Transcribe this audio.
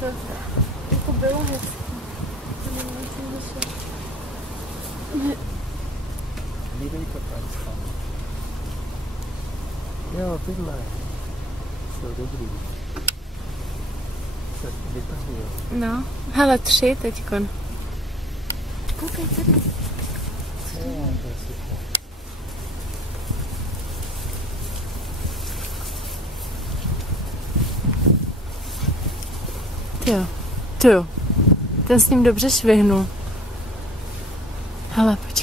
to jako bylo hezké. To nevím, co vyšlo. Líbej to tady stalo. Jo, tyhle. Jsou dobrý. Se vytahují. No, hele, 3 teďkon. Koukej, tady. Jo, to je super. Jo, to jo. Ten s ním dobře švihnul. Hele, pojď.